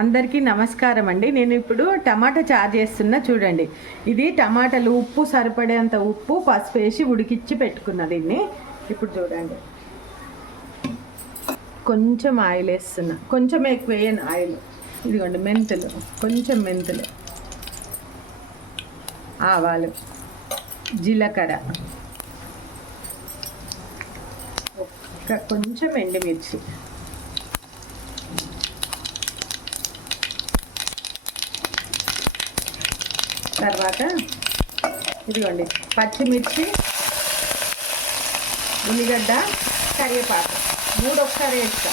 అందరికీ నమస్కారం అండి. నేను ఇప్పుడు టమాటా చారు చేస్తున్నా చూడండి. ఇది టమాటాలు ఉప్పు సరిపడేంత ఉప్పు పసుపు వేసి ఉడికిచ్చి పెట్టుకున్న దీన్ని. ఇప్పుడు చూడండి, కొంచెం ఆయిల్ వేస్తున్నా, కొంచెం ఎక్కువ వేయను ఆయిల్. ఇదిగోండి మెంతులు, కొంచెం మెంతులు, ఆవాలు, జీలకర్ర, కొంచెం ఎండుమిర్చి, తర్వాత ఇదిగోండి పచ్చిమిర్చి, ఉల్లిగడ్డ, కరివేపాకు 3 ఒకసారి వేస్తా.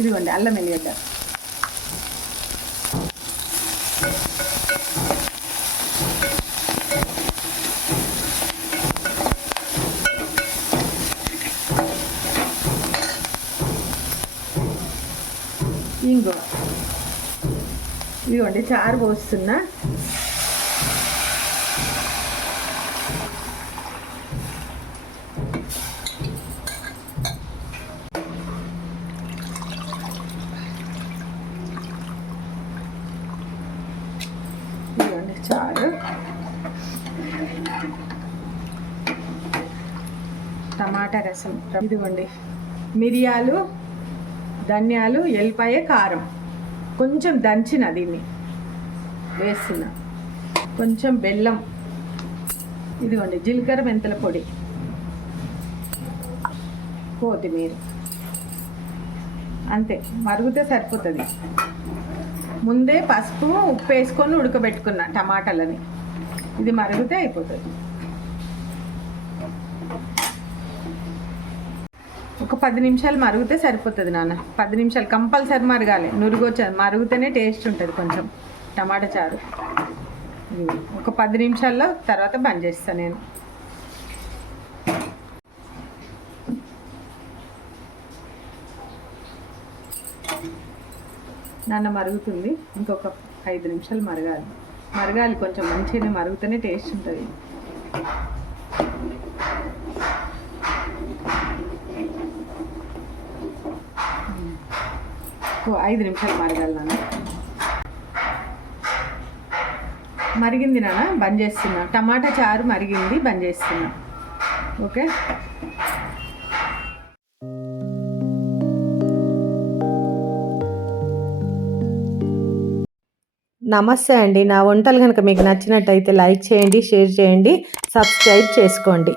ఇదిగోండి అల్లం వెల్లిగడ్డ, ఇంగో, ఇదిగోండి చారు పోస్తున్నా. ఇదిగోండి చారు, టమాటా రసం, ఇదిగోండి మిరియాలు, ధనియాలు, ఎల్లిపాయ, కారం, కొంచెం దంచిన దీన్ని వేస్తున్నా, కొంచెం బెల్లం, ఇదిగోండి జీలకర్ర మెంతుల పొడి, కొత్తిమీర, అంతే. మరుగుతే సరిపోతుంది. ముందే పసుపు ఉప్పు వేసుకొని ఉడకబెట్టుకున్నా టమాటాలని, ఇది మరుగుతే అయిపోతుంది. ఒక 10 నిమిషాలు మరుగుతే సరిపోతుంది నాన్న. 10 నిమిషాలు కంపల్సరీ మరగాలి, మరుగుతేనే టేస్ట్ ఉంటుంది కొంచెం టమాటా చారు. ఒక 10 నిమిషాల్లో తర్వాత బంద్ చేస్తాను నేను. నాన్న మరుగుతుంది, ఇంకొక 5 నిమిషాలు మరగాలి కొంచెం మంచిగా మరుగుతూనే టేస్ట్ ఉంటుంది. 5 నిమిషాలు మరగాలి నాన్న. మరిగింది నాన్న, బంద్ చేస్తున్నా. టమాటా చారు మరిగింది, బంద్ చేస్తున్నా. ఓకే. నమస్తే అండి. నా వంటలు కనుక మీకు నచ్చినట్టయితే లైక్ చేయండి, షేర్ చేయండి, సబ్స్క్రైబ్ చేసుకోండి.